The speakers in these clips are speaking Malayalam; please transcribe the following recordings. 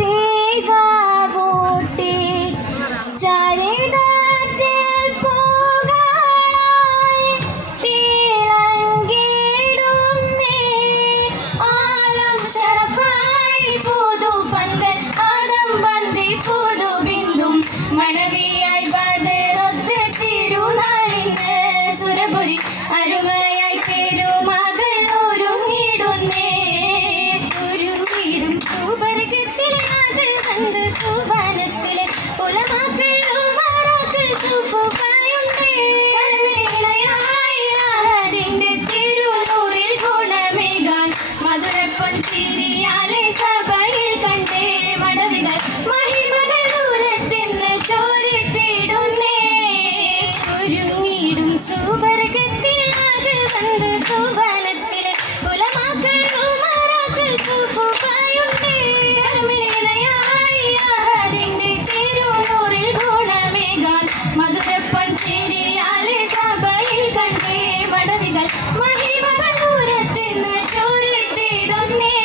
തേകാവൂട്ടി ചരിതത്തിൽ പൂകളായി തിളങ്ങിടുന്നേ ആലം ഷറഫായി പുതുപന്തൽ ആദം ബന്ദി പുതുബിന്ദും മണവിയായി ബദറൊത്ത് തിരുനാളിന് സുരപുരി അരുമയായി പെരുമകൾ ഒരുങ്ങിടുന്നേ ഒരുങ്ങിടും സുവർഗത്തിലെ അത് വന്ന് സുവനത്തിലെ ഉലമാക്കൾ ഉമറാക്കൾ സുഫുഫായുണ്ടേ കൽവിളയായി ആഹാരിന്റെ തിരുനൂറിൽ ഗുണമേകാൻ മധുരപ്പഞ്ചിരിയാലെ സഭയിൽ കണ്ടേ മടവികൾ മഹിമകൾ ദൂരത്തിന്ന് ചോരിത്തിടുന്നേ ഒരുങ്ങിടും സുവർഗത്തിൽ അത് വന്ന് സുവനത്തിലെ ഉലമാക്കൾ ഉമറാക്കൾ സുഫുഫായുണ്ടേ കൽവിളയായി ആഹാരിന്റെ തിരുനൂറിൽ ഗുണമേകാൻ മധുരപ്പഞ്ചിരിയാലെ സഭയിൽ കണ്ടേ മടവികൾ മഹിമകൾ ദൂരത്തിന്ന് ചോരിത്തിടുന്നേ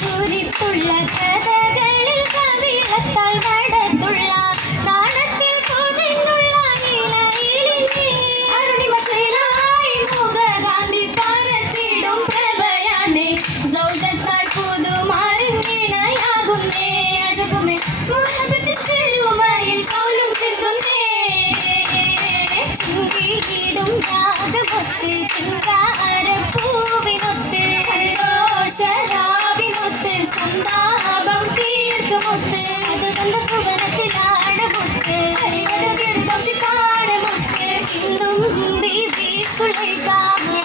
ചുരിത്തുള്ള കഥകളിൽ കവിളത്താൽ വടത്തുള്ള നാണത്തിൽ പൊതിഞ്ഞുള്ള നീലയിലിന്റെ അരുണിമച്ചയിലായി മുഖകാന്തി പരത്തിടും പ്രഭയാണേ സൗജത്തായി പുതുമാറിനിണയാകുന്നേ അജകുമേ മുഹബത്തിൻ തിരുമയിൽ കൗലും ചിന്തുന്നേ ചുങ്കിയിടും രാഗമൊത്ത് ചിങ്കാരപ്പൂവിനൊത്ത് സന്തോഷരാവിനൊത്ത് സന്താപം തീർത്തുമൊത്ത് അത് തന്ന സുവനത്തിലാടമൊത്ത് കാടമൊത്ത് ഇന്നും ബീബി സുലൈഖ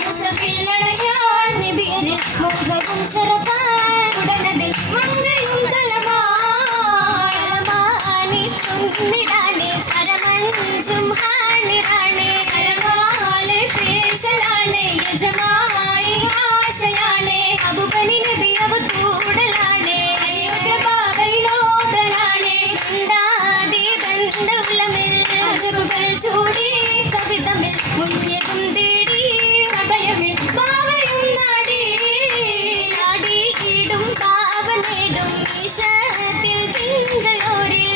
മുസഫില്ലണയാൻ നിബിയരിൽ മുഖവും ശരഫാൻ ഉടനതിൽ മങ്കയും തലമാനി ചൊന്നിടാനെ പരമഞ്ചും ഹാണിറാണെ അലമാലെ പേശലാണെ യജമായി ആശയാണെ അബുബനി നബി അവ കൂടലാണെ അയോധ്യ ബാബയിലോതലാണെ ഉണ്ടാതെ ബന്ധുലമിൽ അജബുകൾ ചൂടി സവിതമിൽ മുന്യതും തേടി സഭയമിൽ ബാവയും നാടി ആടിയിടും ബാവ നേടും ഈശത്തിൽ തിങ്കളോരിൽ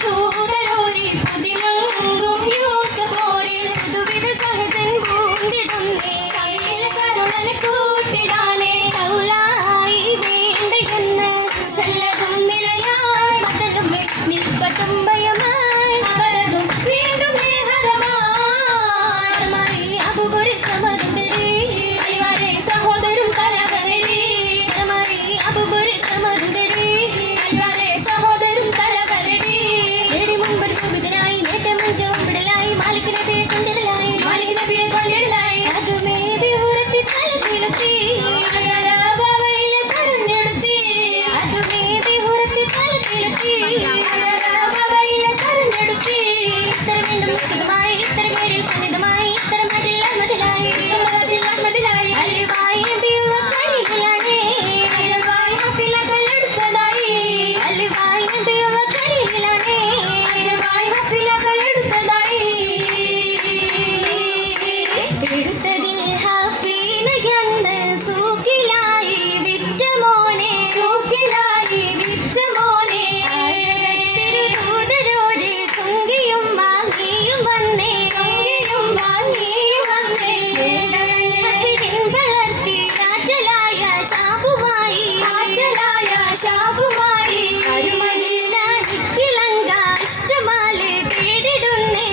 സൂതരോരിൽ പുതിമങ്കും യൂസഫോരിൽ പുതുവിധ സഹതൻ പൂണ്ടിടുന്നേ കയ്യിൽ കരുണന് കൂട്ടിടാനേ കൗലായി വേണ്ടയെന്ന് ചൊല്ലതും നിലയായി മതലും നിൽപ്പതും ഭയമായി അവരതും വീണ്ടും ഹരമായി അബുബുരി സമതുണ്ടേ അലിവാരെ സഹോദരും തലവരടി അബുബുരി സമതുണ്ടേ അലിവാരെ സഹോദരും തലവരടി നേടി മുമ്പൻ മുബിതനായി നേട്ടമഞ്ചവും വിടലായി മാലിക് നബിയെ കൊണ്ടിടലായി അതുമേ ബിഹുറത്തി തലത്തിലെത്തി ബാബയിലെ കരഞ്ഞെടുത്തി അതുമേ ബിഹുറത്തി തലത്തിലെത്തി ബാബയിലെ കരഞ്ഞെടുത്തി ഇത്ര വീണ്ടും സുഖമായി ഇത്ര പേരിൽ സന്നിധമായി ഇത്ര മതിൽ അഹമ്മദിലായി അലിവായി നബിയുള്ള കരിയിലാണേ അജവായി ഹഫിലകൾ എടുത്തതായി അലിവായി നബിയുള്ള കരിയിലാണേ അജവായി ഹഫിലകൾ എടുത്തതായി എടുത്തതിൽ ഹഫീന എന്ന് സൂക്കിലായി വിറ്റ മോനെ തിരുദൂതരോര് തുങ്കിയും വാങ്ങിയും വന്നേ ഹസിൻ വളർത്തി ആറ്റലായ ഷാബുമായി അരുമയില നിക്കിളങ്ക ഇഷ്ടമാലെ തേടിടുന്നേ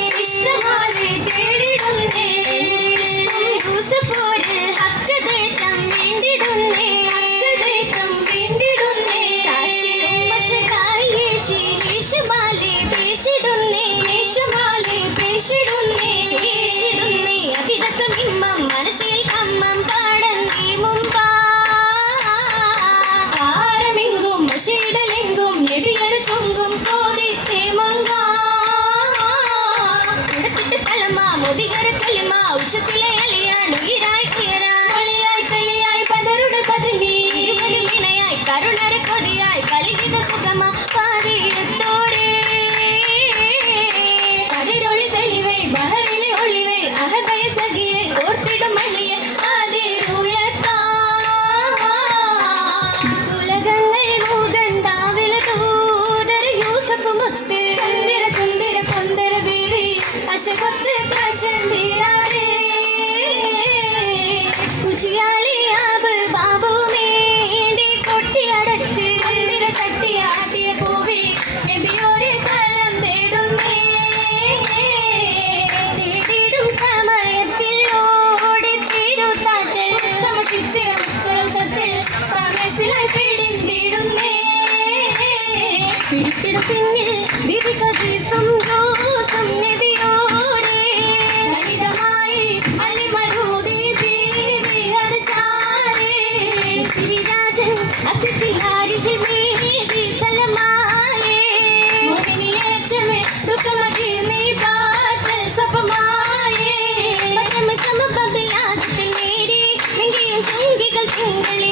യൂസഫോര് ഹക്കതേറ്റം വേണ്ടിടുന്നേ കാശിയും മഷകായി യേശി ഈശമാലെ പേശിടുന്നേ അതിരസം ഇമ്മം മനസ്സിൽ കമ്മം പാടന്തി മുമ്പാരമെങ്കും മഷിടലെങ്കും നബിയരു ചൊങ്കും കോതിത്തേ മങ്ക എടുത്തിട്ട് തലമാ മുതികര ചലിമാ ഉഷസിലെ അലിയ നീരായി കളിയായി പതരുടെ പതിനി ഇണയായി കരുണര കൊതിയായി കലിത സുഖമ പാതിയെത്തോരേ കതിരൊളി തെളിവേ ബഹറിലെ ഒളിവേ അഹദയ സഖിയെ ഓർത്തിടും മണിയെ ആദിരുലത്താ ഉലകങ്ങൾ കാറ്റിലായി പിടിന്തിടുന്നേ പിടിത്തിടും പിന്നിൽ വിധികതീസം യോസം നബിയോരേ ലളിതമായി അലിമരൂതി ബീവി ഹർജാരേ ശ്രീരാജൻ അസിസിലാരിൽ മേരി സലമായേ മോഹിനിയേറ്റമേ ദുഃഖമതി നീ പാറ്റ സപമായേ പരമ സമബബിലാജത്തിൽ നേടി മെങ്കിയും ചുങ്കികൾ തിങ്കളി